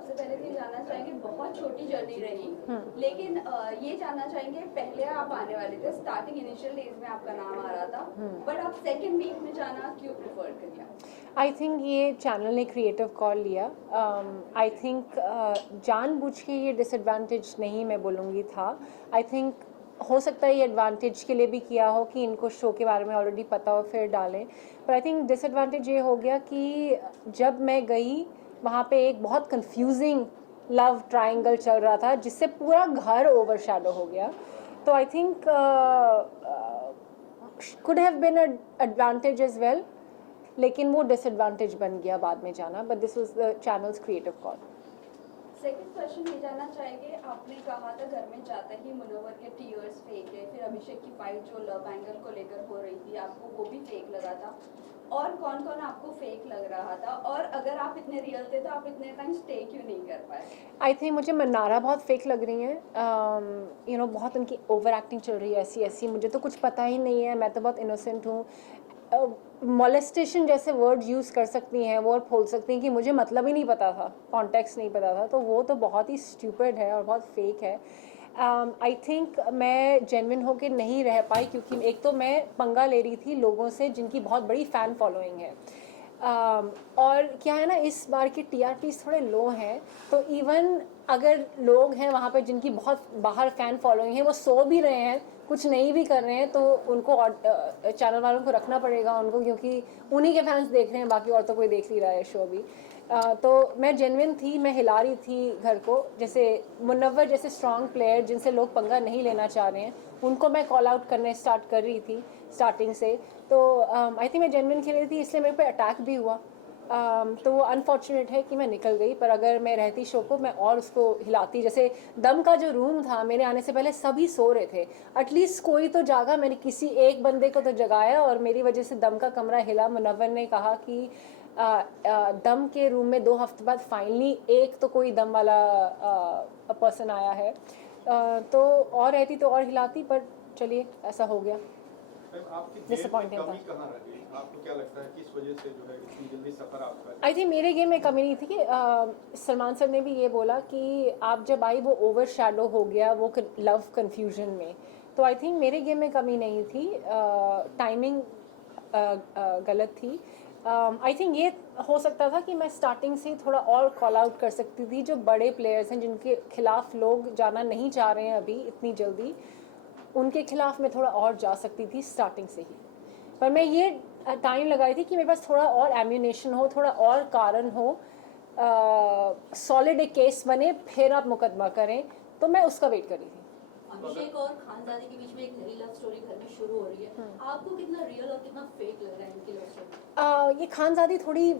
सबसे पहले तो ये जानना चाहेंगे, बहुत छोटी जर्नी रही, लेकिन ये जानना चाहेंगे, पहले आप आने वाले थे, स्टार्टिंग इनिशियल डेज में आपका नाम आ रहा था, बट आप सेकंड वीक में जाना क्यों प्रेफर कर लिया? आई थिंक ये चैनल ने क्रिएटिव कॉल लिया। आई थिंक जानबूझ के ये डिसएडवांटेज नहीं मैं बोलूँगी था। आई थिंक हो सकता है ये एडवांटेज के लिए भी किया हो कि इनको शो के बारे में ऑलरेडी पता हो फिर डालें, पर आई थिंक डिसएडवांटेज ये हो गया कि जब मैं गई वहाँ पे एक बहुत कंफ्यूजिंग लव ट्रायंगल चल रहा था जिससे पूरा घर ओवरशैडो हो गया। तो I think could have been a advantage as well, लेकिन वो डिसएडवांटेज बन गया बाद में जाना, but this was the channels creative call. Second question ये जानना चाहेंगे, आपने कहा था घर में जाते ही मुनव्वर के टीयर्स फेक है, फिर अभिषेक की फाइट जो लव एंगल को लेकर हो रही थी आपको वो भी फेक लगा था, और कौन कौन आपको फेक लग रहा था, और अगर आप इतने रियल थे तो आप इतने टाइम स्टे क्यों नहीं कर पाए? आई थिंक मुझे मन्नारा बहुत फेक लग रही हैं। यू नो बहुत उनकी ओवर एक्टिंग चल रही है ऐसी ऐसी, मुझे तो कुछ पता ही नहीं है, मैं तो बहुत इनोसेंट हूँ। मोलेस्टेशन जैसे वर्ड यूज़ कर सकती हैं वो और बोल सकती हैं कि मुझे मतलब ही नहीं पता था, कॉन्टेक्स्ट नहीं पता था, तो वो तो बहुत ही स्टूपिड है और बहुत फेक है। आई थिंक मैं जेन्युइन होके नहीं रह पाई क्योंकि एक तो मैं पंगा ले रही थी लोगों से जिनकी बहुत बड़ी फ़ैन फॉलोइंग है। और क्या है ना, इस बार की टीआरपीज़ थोड़े लो हैं, तो इवन अगर लोग हैं वहाँ पे जिनकी बहुत बाहर फ़ैन फॉलोइंग है, वो सो भी रहे हैं, कुछ नहीं भी कर रहे हैं, तो उनको चैनल वालों को रखना पड़ेगा उनको, क्योंकि उन्हीं के फैंस देख रहे हैं, बाकी और तो कोई देख नहीं रहा है शो भी। तो मैं जेन्युइन थी, मैं हिला रही थी घर को, जैसे मुनव्वर जैसे स्ट्रॉन्ग प्लेयर जिनसे लोग पंगा नहीं लेना चाह रहे हैं उनको मैं कॉल आउट करने स्टार्ट कर रही थी स्टार्टिंग से। तो आई थिंक मैं जेन्युइन खेल रही थी, इसलिए मेरे पे अटैक भी हुआ। तो वो अनफॉर्चुनेट है कि मैं निकल गई, पर अगर मैं रहती शो को मैं और उसको हिलाती। जैसे दम का जो रूम था मेरे आने से पहले सभी सो रहे थे, एटलीस्ट कोई तो जागा, मैंने किसी एक बंदे को तो जगाया और मेरी वजह से दम का कमरा हिला। मुनव्वर ने कहा कि दम के रूम में 2 हफ्ते बाद फाइनली एक तो कोई दम वाला पर्सन आया है। तो और रहती तो और हिलाती, पर चलिए ऐसा हो गया। डिसअपॉइंटिंग था। आपको क्या लगता है किस वजह से जो है इतनी जल्दी सफर आपका? आई थिंक मेरे गेम में कमी नहीं थी कि सलमान सर ने भी ये बोला कि आप जब आई वो ओवर शैडो हो गया वो लव कन्फ्यूजन में, तो आई थिंक मेरे गेम में कमी नहीं थी, टाइमिंग गलत थी। आई थिंक ये हो सकता था कि मैं स्टार्टिंग से थोड़ा और कॉल आउट कर सकती थी, जो बड़े प्लेयर्स हैं जिनके खिलाफ लोग जाना नहीं चाह रहे हैं अभी इतनी जल्दी, उनके खिलाफ मैं थोड़ा और जा सकती थी स्टार्टिंग से ही। पर मैं ये टाइम लगाई थी कि मेरे पास थोड़ा और एम्यूनेशन हो, थोड़ा और कारण हो, सॉलिड एक केस बने, फिर आप मुकदमा करें, तो मैं उसका वेट कर रही थी। अभिषेक और खानजादी के बीच में एक नई लव स्टोरी घर में शुरू हो रही है, आपको कितना रियल और कितना फेक लग रहा है इनकी लव स्टोरी? ये खानजादी थोड़ी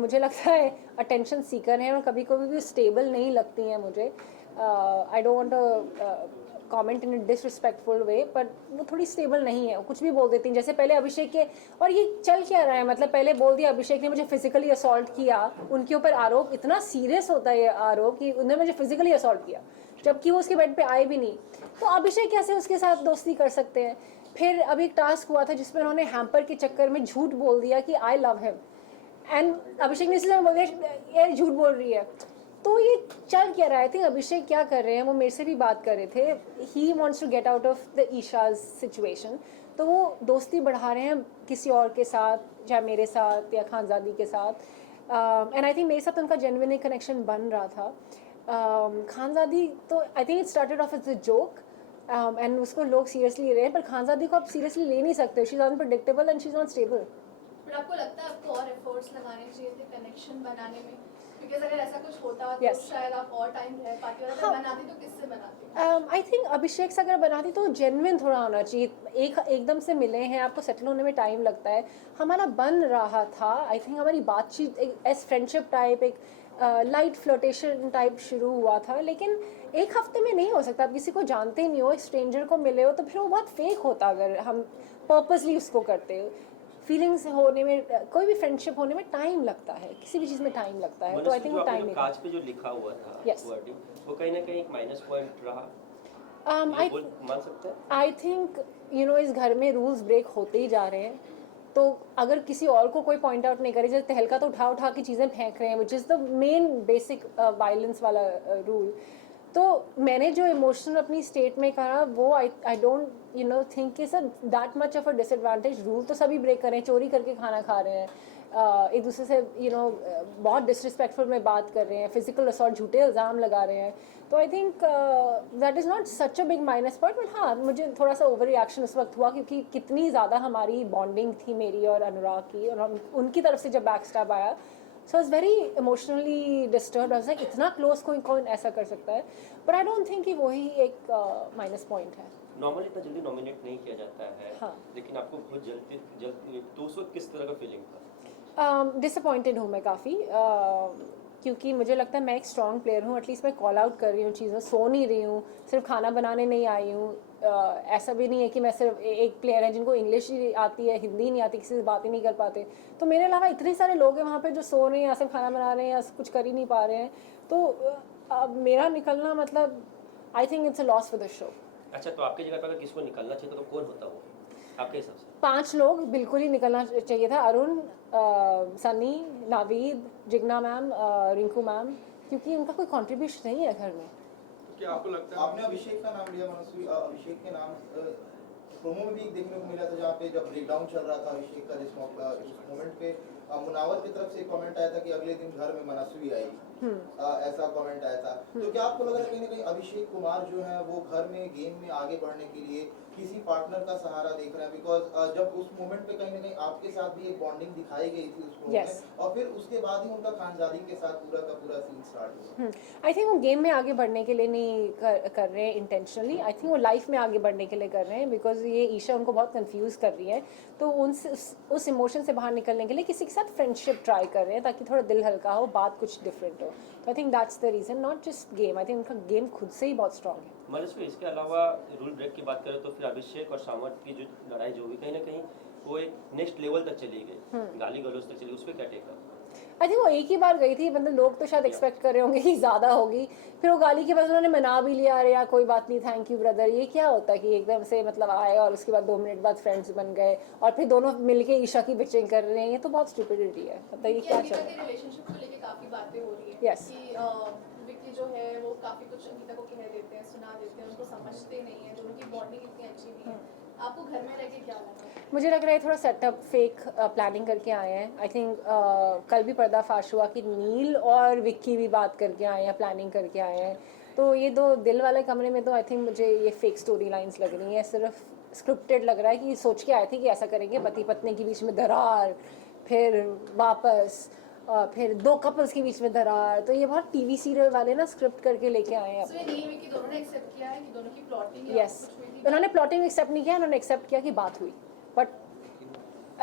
मुझे लगता है अटेंशन सीकर हैं और कभी कभी भी स्टेबल नहीं लगती हैं मुझे। I don't want comment in a disrespectful way, पर वो थोड़ी स्टेबल नहीं है, कुछ भी बोल देती हैं। जैसे पहले अभिषेक के, और ये चल क्या रहा है, मतलब पहले बोल दिया अभिषेक ने मुझे फिजिकली असॉल्ट किया, उनके ऊपर आरोप इतना सीरियस होता है ये आरोप कि उन्होंने मुझे फिजिकली असॉल्ट किया, जबकि वो उसके बेड पे आए भी नहीं, तो अभिषेक कैसे उसके साथ दोस्ती कर सकते हैं? फिर अभी एक टास्क हुआ था जिसमें उन्होंने हैम्पर के चक्कर में झूठ बोल दिया कि आई लव हिम, एंड अभिषेक ने इसलिए बोल दिया ये झूठ बोल रही है। तो ये चल क्या रहा है? आई थिंक अभिषेक क्या कर रहे हैं, वो मेरे से भी बात कर रहे थे, he wants to get out of the Isha's situation, तो वो दोस्ती बढ़ा रहे हैं किसी और के साथ, चाहे मेरे साथ या खानजादी के साथ। एंड आई थिंक मेरे साथ उनका जेन्युइन कनेक्शन बन रहा था। खानजादी तो I think it started off as a joke, and उसको लोग सीरियसली ले रहे हैं, पर खानजादी को आप सीरियसली ले नहीं सकते, she is unpredictable and she is not stable. पर आपको लगता है आपको और एफर्ट्स लगाने चाहिए थे कनेक्शन बनाने में? बिकॉज अगर ऐसा कुछ होता तो Yes. शायद आप और टाइम रह पाती, और अगर हाँ। बनाती तो किससे बनाती? आई थिंक अभिषेक से अगर बनाती तो जेन्युइन थोड़ा होना चाहिए, एकदम से मिले हैं, आपको सेटल होने में टाइम लगता है, हमारा बन रहा था। आई थिंक हमारी बातचीत एक एस फ्रेंडशिप टाइप, एक लाइट फ्लोटेशन टाइप शुरू हुआ था, लेकिन एक हफ्ते में नहीं हो सकता। आप किसी को जानते ही नहीं हो, एक स्ट्रेंजर को मिले हो, तो फिर वो बहुत फेक होता अगर हम पर्पसली उसको करते हो। फीलिंग्स होने में, कोई भी फ्रेंडशिप होने में टाइम लगता है, किसी भी चीज़ में टाइम लगता है, तो आई थिंक वो टाइम कांच पे जो लिखा हुआ था Yes. वो कहीं ना कहीं एक माइनस पॉइंट रहा, आई मान सकते हैं? आई थिंक यू नो इस घर में रूल्स ब्रेक होते ही जा रहे हैं, तो अगर किसी और को कोई पॉइंट आउट नहीं करे, जैसे तहलका तो उठा उठा के चीज़ें फेंक रहे हैं, which is the main basic violence वाला रूल। तो मैंने जो इमोशनल अपनी स्टेट में कहा वो I don't think is that much of a disadvantage. Rule तो सभी ब्रेक कर रहे हैं, चोरी करके खाना खा रहे हैं, एक दूसरे से बहुत डिसरिस्पेक्टफुल में बात कर रहे हैं, फिजिकल असॉल्ट, झूठे इल्ज़ाम लगा रहे हैं। तो I think that is not such a big minus point, but हाँ मुझे थोड़ा सा ओवर रिएक्शन उस वक्त हुआ क्योंकि कितनी ज़्यादा हमारी बॉन्डिंग थी मेरी और अनुराग की, और उनकी तरफ से जब बैक स्टैब आया, so is very emotionally disturb. I was like इतना क्लोज कोई कौन ऐसा कर सकता है, बट आई डोंट थिंक कि वही एक माइनस पॉइंट है। नॉर्मली इतना जल्दी नॉमिनेट नहीं किया जाता है, हाँ। लेकिन आपको बहुत जल्दी तो उस वक्त किस तरह का फीलिंग था? डिसअपॉइंटेड हूँ मैं काफ़ी, क्योंकि मुझे लगता है मैं एक स्ट्रॉन्ग प्लेयर हूँ, एटलीस्ट मैं कॉल आउट कर रही हूँ चीज़ों, सो नहीं रही हूँ, सिर्फ खाना बनाने नहीं आई हूँ। ऐसा भी नहीं है कि मैं सिर्फ एक प्लेयर है जिनको इंग्लिश ही आती है, हिंदी नहीं आती, किसी से बात ही नहीं कर पाते। तो मेरे अलावा इतने सारे लोग हैं वहाँ पे जो सो रहे हैं या सिर्फ खाना बना रहे हैं या कुछ कर ही नहीं पा रहे हैं। तो मेरा निकलना मतलब I think it's a loss for the show. अच्छा, तो आपकी जगह पर अगर किसी को निकलना चाहिए तो कौन होता वो आपके हिसाब से? 5 लोग बिल्कुल ही निकलना चाहिए था, अरुण, सनी, नावीद, जिग्ना मैम, रिंकू मैम, क्योंकि उनका कोई कंट्रीब्यूशन नहीं है घर में। तो क्या आपको लगता है आपने अभिषेक का नाम लिया मनस्वी, अभिषेक के नाम प्रोमो में भी देखने को मिला था जहाँ पे जब ब्रेकडाउन चल रहा था अभिषेक का, जिस मोमेंट पे मुनावर की तरफ से एक कमेंट आया था कि अगले दिन घर में मनस्वी आएगी, ऐसा कमेंट आया था। तो क्या आपको लग रहा है कहीं ना कहीं अभिषेक कुमार जो है वो घर में गेम में आगे बढ़ने के लिए किसी पार्टनर का सहारा देख रहे हैं? बिकॉज जब उस मोमेंट पे कहीं ना कहीं आपके साथ भी एक बॉन्डिंग दिखाई गई थी उस मोमेंट Yes. में, और फिर उसके बाद ही उनका खानजादी के साथ पूरा का पूरा सीन स्टार्ट हुआ। आई थिंक वो गेम में आगे बढ़ने के लिए नहीं कर रहे हैं इंटेंशनली, आई थिंक वो लाइफ में आगे बढ़ने के लिए कर रहे हैं, बिकॉज ये ईशा उनको बहुत कंफ्यूज कर रही है। तो उस इमोशन से बाहर निकलने के लिए किसी के साथ फ्रेंडशिप ट्राई कर रहे हैं ताकि थोड़ा दिल हल्का हो, बात कुछ डिफरेंट हो। तो I think that's the reason, not just game. I think उनका गेम खुद से ही बहुत स्ट्रॉन्ग है। मनस्वी, इसके अलावा रूल ब्रेक की बात करें तो फिर अभिषेक और सामंत की जो लड़ाई जो हुई कहीं ना कहीं वो एक नेक्स्ट लेवल तक चली गई, गाली गलौज तक चली, उस पर क्या टेक है? आई थिंक वो एक ही बार गई थी, मतलब लोग तो शायद एक्सपेक्ट कर रहे होंगे कि ज़्यादा होगी, फिर वो गाली के बाद उन्होंने मना भी लिया, अरे यार कोई बात नहीं, थैंक यू ब्रदर। ये क्या होता है कि एकदम से मतलब आए और उसके बाद 2 मिनट बाद फ्रेंड्स बन गए और फिर दोनों मिलके ईशा की बिचिंग कर रहे हैं, ये तो बहुत स्टुपिडिटी है। मतलब ये क्या चल रहा है? रिलेशनशिप को लेके काफी बातें हो रही है Yes. कि विक्की जो है वो काफी कुछ अंकिता को कह देते हैं, सुना देते हैं, उनको समझते नहीं है, दोनों की बॉन्डिंग इतनी अच्छी नहीं है। आपको घर में रह के क्या लगा? मुझे लग रहा है थोड़ा सेटअप फेक प्लानिंग करके आए हैं। आई थिंक कल भी पर्दाफाश हुआ कि नील और विक्की भी बात करके आए हैं, प्लानिंग करके आए हैं। तो ये 2 दिल वाले कमरे में तो आई थिंक मुझे ये फेक स्टोरी लाइन्स लग रही हैं, सिर्फ स्क्रिप्टेड लग रहा है कि सोच के आए थे कि ऐसा करेंगे, पति पत्नी के बीच में दरार, फिर वापस फिर 2 कपल्स के बीच में दरार। तो ये बहुत टीवी सीरियल वाले ना स्क्रिप्ट करके लेके आए हैं। सो ये नील विक्की दोनों ने एक्सेप्ट किया है कि दोनों की प्लॉटिंग यस, उन्होंने प्लॉटिंग एक्सेप्ट नहीं किया, उन्होंने एक्सेप्ट किया कि बात हुई, but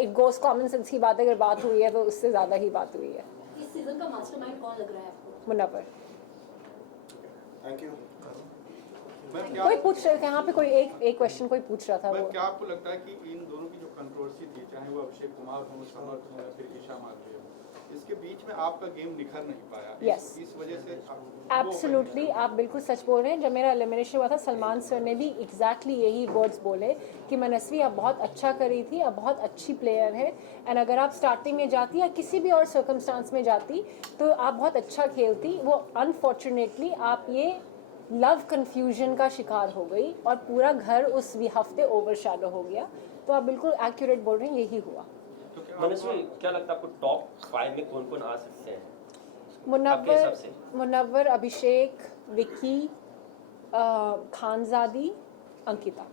it goes common sense की बात है, अगर बात हुई है तो उससे ज़्यादा ही बात हुई है। इस सीजन का मास्टरमाइंड कौन लग रहा है आपको? मुनव्वर। Thank you. मैं क्या कोई पूछ रहे थे यहाँ पे, कोई एक क्वेश्चन कोई पूछ रहा था मैं वो। क्या आपको लगता है कि इन दोनों की जो कंट्रोवर्सी थी, चाहे वो अभिषेक कुमार हो, समर्थ हो या फिर ईशा माधवी हो, इसके बीच में आपका गेम निखर नहीं पाया? Yes. इस वजह से एब्सोल्युटली, आप बिल्कुल सच बोल रहे हैं। जब मेरा एलिमिनेशन हुआ था, सलमान सर ने भी एग्जैक्टली यही वर्ड्स बोले कि मनस्वी आप बहुत अच्छा करी थी, आप बहुत अच्छी प्लेयर है, एंड अगर आप स्टार्टिंग में जाती या किसी भी और सर्कमस्टांस में जाती तो आप बहुत अच्छा खेलती। वो अनफॉर्चुनेटली आप ये लव कन्फ्यूजन का शिकार हो गई और पूरा घर उस हफ्ते ओवरशैडो हो गया। तो आप बिल्कुल एक्यूरेट बोल रहे हैं, यही हुआ। तो क्या मनस्वी, क्या लगता है आपको टॉप 5 में कौन कौन आ सकते हैं आपके मुनव्वर, हिसाब से? मुनव्वर, अभिषेक, विक्की, खानजादी, अंकिता।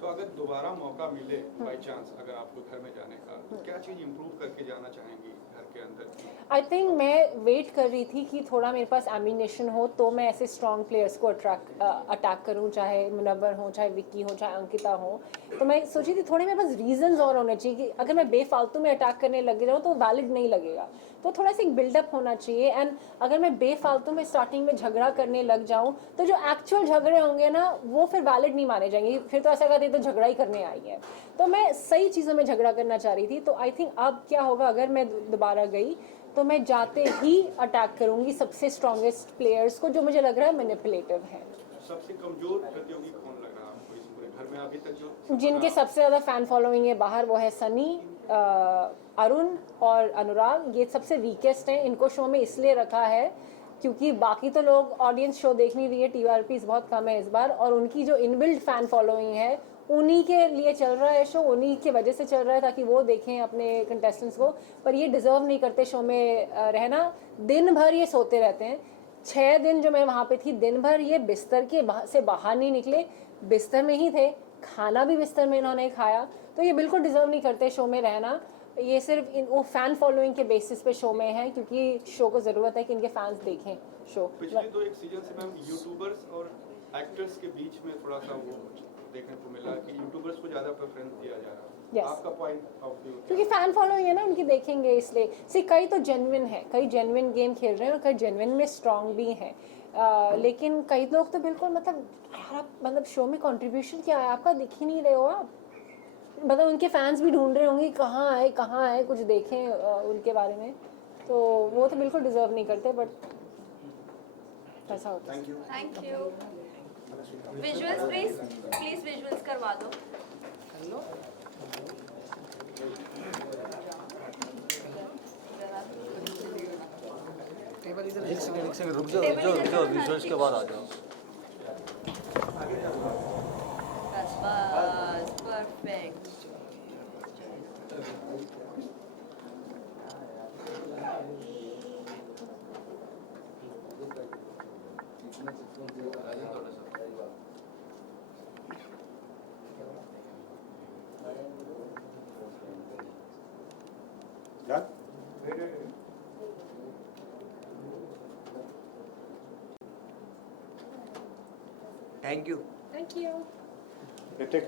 तो अगर दोबारा मौका मिले बाय चांस अगर आपको घर में जाने का, तो क्या चीज़ इम्प्रूव करके जाना चाहेंगी घर के अंदर? आई थिंक मैं वेट कर रही थी कि थोड़ा मेरे पास एम्यूनेशन हो तो मैं ऐसे स्ट्रॉन्ग प्लेयर्स को अटैक करूं, चाहे मुनव्वर हो, चाहे विक्की हो, चाहे अंकिता हो। तो मैं सोची थी थोड़े मेरे पास रीजंस और होने चाहिए कि अगर मैं बेफालतू में अटैक करने लग जाऊँ तो वैलिड नहीं लगेगा। तो थोड़ा सा एक बिल्डअप होना चाहिए। एंड अगर मैं बेफालतू में स्टार्टिंग में झगड़ा करने लग जाऊँ तो जो एक्चुअल झगड़े होंगे ना वो फिर वैलिड नहीं माने जाएंगे, फिर तो ऐसा कहते तो झगड़ा ही करने आई है। तो मैं सही चीज़ों में झगड़ा करना चाह रही थी। तो आई थिंक अब क्या होगा, अगर मैं दोबारा गई तो मैं जाते ही अटैक करूँगी सबसे स्ट्रॉन्गेस्ट प्लेयर्स को जो मुझे लग रहा है मैनिपुलेटिव है। सबसे कमजोर प्रतियोगी कौन लग रहा है आपको इस पूरे घर में अभी तक जो जिनके सबसे ज़्यादा फ़ैन फॉलोइंग है बाहर, वो है सनी, अरुण और अनुराग ये सबसे वीकेस्ट हैं, इनको शो में इसलिए रखा है क्योंकि बाकी तो लोग ऑडियंस शो देख नहीं रही है, TRPs बहुत कम है इस बार, और उनकी जो इनबिल्ड फैन फॉलोइंग है उन्हीं के लिए चल रहा है शो, उन्हीं की वजह से चल रहा है ताकि वो देखें अपने कंटेस्टेंट्स को। पर ये डिज़र्व नहीं करते शो में रहना। दिन भर ये सोते रहते हैं। 6 दिन जो मैं वहाँ पे थी, दिन भर ये बिस्तर के से बाहर नहीं निकले, बिस्तर में ही थे, खाना भी बिस्तर में इन्होंने खाया। तो ये बिल्कुल डिज़र्व नहीं करते शो में रहना। ये सिर्फ वो फ़ैन फॉलोइंग के बेसिस पे शो में है क्योंकि शो को ज़रूरत है कि इनके फैंस देखें शो। पिछले 2-1 सीजन से मैम यूट्यूबर्स और एक्टर्स के बीच में थोड़ा सा वो देखने को मिला कि यूट्यूबर्स को ज़्यादा प्रेफरेंस दिया जा रहा है। Yes. आपका पॉइंट ऑफ व्यू क्योंकि फ़ैन फॉलोइंग है ना उनकी, देखेंगे इसलिए। कई तो जेन्युइन है, कई जेन्युइन गेम खेल रहे हैं और कई जेन्युइन में स्ट्रांग भी हैं। लेकिन कई लोग तो बिल्कुल यार आप शो में कंट्रीब्यूशन क्या है आपका, दिख ही नहीं रहे हो आप। उनके फैंस भी ढूंढ रहे होंगे कहाँ है कुछ देखें उनके बारे में। तो वो तो बिल्कुल डिजर्व नहीं करते, बट ऐसा होता है। Thank you. Visuals please visuals करवा दो। एक सेकंड रुक जाओ विजुअल्स के बाद आ जाओ। बस perfect. Thank you. Thank you. Hrithik